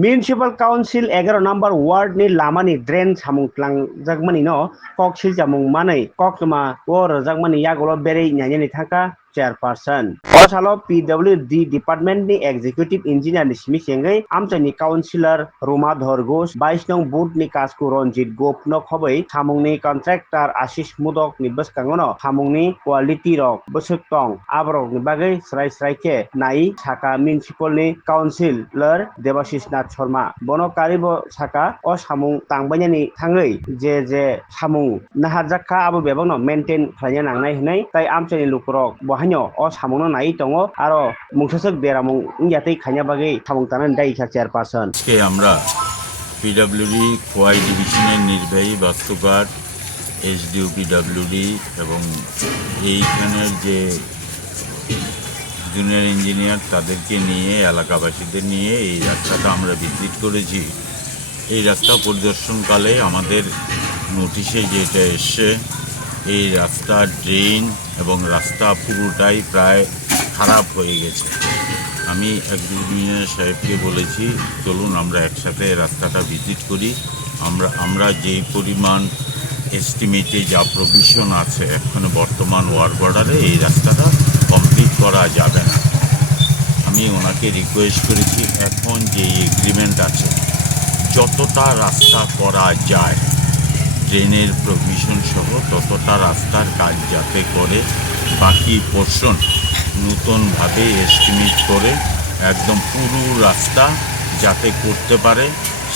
Municipal council 11 number ward ni lamani drain samung tlang jakmani no kok siljamung manai kok tuma o jakmani yagolo berei nyanyani thaka chairperson osalo PWD department ni executive engineer ni simi sengai amchani councilor Roma Dhorgos 22 nong boot ni kasku Ronjit Gop no khobai samung ni contractor Ashish Mudok ni baskangono samung ni quality rok bosuk tong abrok ni bagai srai ke nai saka municipal ni councilor Debashis Nath Sharma bono karibo saka o samung tangbainani thangai je samung naharjakha abo bebangno maintain khlaina nangnai hinai tai amchani lukrok bohanyo o samungno nai tongo aro mungsasak beramung yatei khanya bagai samung tanan dai kha chairperson আজকে আমরা PWD Khowai ডিভিশনের নির্বাহী বাস্তুকার SDO PWD এবং এইখানের যে junior engineer তাদেরকে নিয়ে এলাকাবাসীদের নিয়ে এই রাস্তাটা আমরা ভিজিট করেছি। এই রাস্তা পরিদর্শনকালে আমাদের নোটিশে যেটা এসছে এই রাস্তা ড্রেন এবং রাস্তা পুরোটাই প্রায় খারাপ হয়ে গেছে। আমি ইঞ্জিনিয়ার সাহেবকে বলেছি চলুন আমরা একসাথে রাস্তাটা ভিজিট করি। আমরা যেই পরিমাণ এস্টিমেটে যা প্রভিশন আছে এখন বর্তমান ওয়ার্ক অর্ডারে এই রাস্তাটা কমপ্লিট করা যাবে না। আমি ওনাকে রিকোয়েস্ট করেছি এখন যে এগ্রিমেন্ট আছে যতটা রাস্তা করা যায় ড্রেনের প্রভিশন সহ ততটা রাস্তার কাজ যাতে করে বাকি পোর্শন নতুনভাবে এস্টিমেট করে একদম পুরো রাস্তা যাতে করতে পারে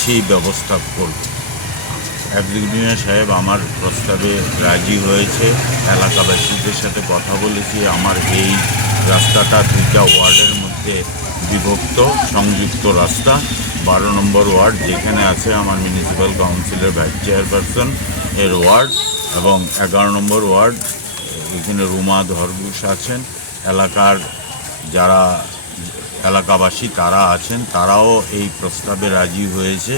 সেই ব্যবস্থা করবে। এক্সিকিউটিভ সাহেব আমার প্রস্তাবে রাজি হয়েছে। এলাকাবাসীদের সাথে কথা বলেছি। আমার এই রাস্তাটা দুইটা ওয়ার্ডের মধ্যে বিভক্ত সংযুক্ত রাস্তা। 12 নম্বর ওয়ার্ড যেখানে আছে আমার মিউনিসিপ্যাল কাউন্সিলের ভাইস চেয়ারপারসন এর ওয়ার্ড এবং 11 নম্বর ওয়ার্ড এখানে রুমা ধরগুস আছেন। এলাকার যারা এলাকাবাসী তারা আছেন তারাও এই প্রস্তাবে রাজি হয়েছে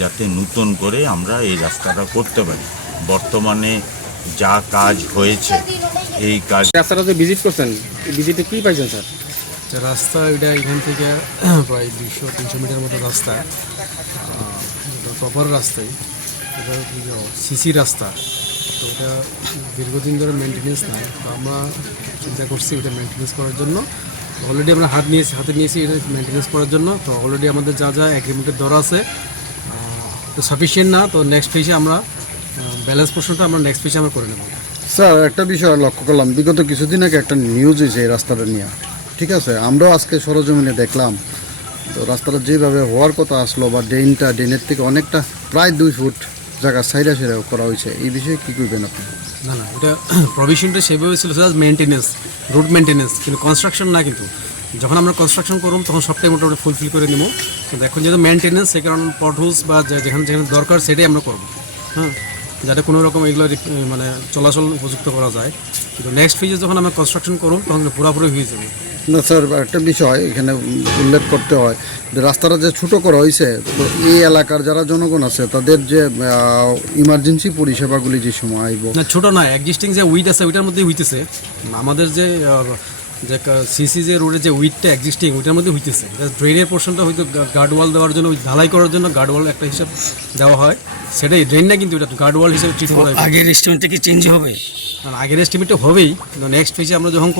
যাতে নতুন করে আমরা এই রাস্তাটা করতে পারি। বর্তমানে যা কাজ হয়েছে এই কাজ রাস্তাটা যে ভিজিট করছেন ভিজিটে কী পাইছেন স্যার? রাস্তা এটা এখান থেকে প্রায় 200-300 মিটার মতো রাস্তা প্রপার রাস্তায় এটা সিসি রাস্তা। তো ওটা দীর্ঘদিন ধরে মেনটেনেন্স নাই। তো আমরা চিন্তা করছি এটা মেনটেনেন্স করার জন্য। অলরেডি আমরা হাতে নিয়েছি এটা মেনটেনেন্স করার জন্য। তো অলরেডি আমাদের যা এগ্রিমেন্টের দর আছে তো সাফিসিয়েন্ট না। তো নেক্সট ফেজে আমরা ব্যালেন্স পোর্শনটা আমরা নেক্সট ফেজে আমরা করে নেব। স্যার একটা বিষয় লক্ষ্য করলাম বিগত কিছুদিন আগে একটা নিউজ হয়েছে এই রাস্তাটা নিয়ে, ঠিক আছে? আমরাও আজকে সরজমিনে দেখলাম। তো রাস্তাটা যেভাবে হওয়ার কথা আসলো বা ড্রেনের থেকে অনেকটা প্রায় 2 ফুট জায়গা সাইডা করা হয়েছে, এই বিষয়ে কী করবেন আপনি? না এটা প্রভিশনটা সেভাবে ছিল স্যার মেনটেনেন্স, রোড মেনটেনেন্স, কিন্তু কনস্ট্রাকশন না। কিন্তু যখন আমরা কনস্ট্রাকশন করব তখন সবটাই মোটামুটি ফুলফিল করে নেব। কিন্তু এখন যেহেতু মেনটেনেন্স সে কারণে পটহোলস বা যেখানে দরকার সেটাই আমরা করব, হ্যাঁ, যাতে কোনো রকম এগুলো মানে চলাচল উপযুক্ত করা যায়। কিন্তু নেক্সট ফেজে যখন আমরা কনস্ট্রাকশন করব তখন পুরোপুরি হয়ে যাবে। না স্যার, একটা বিষয় এখানে উল্লেখ করতে হয় যে রাস্তাটা যে ছোটো করা হয়েছে, তো এই এলাকার যারা জনগণ আছে তাদের যে ইমার্জেন্সি পরিষেবাগুলি যে সময় আইব না, ছোটো না, এক্সিস্টিং যে উইথ আছে ওইটার মধ্যেই হইতেছে। আমাদের যে সিসি যে রোডের যে উইথটা এক্সিস্টিং ওইটার মধ্যে হইতেছে। ড্রেনের পোর্শনটা হয়তো গার্ডওয়াল দেওয়ার জন্য ঢালাই করার জন্য গার্ডওয়াল একটা হিসাব দেওয়া হয়, সেটাই ড্রেন না, কিন্তু এটা গার্ডওয়াল হিসেবে ট্রিট করা হয়। আগের এস্টিমেটটা কি চেঞ্জ হবে? আগের এস্টিমেটটা হবেই, কিন্তু নেক্সট ফেজে আমরা যখন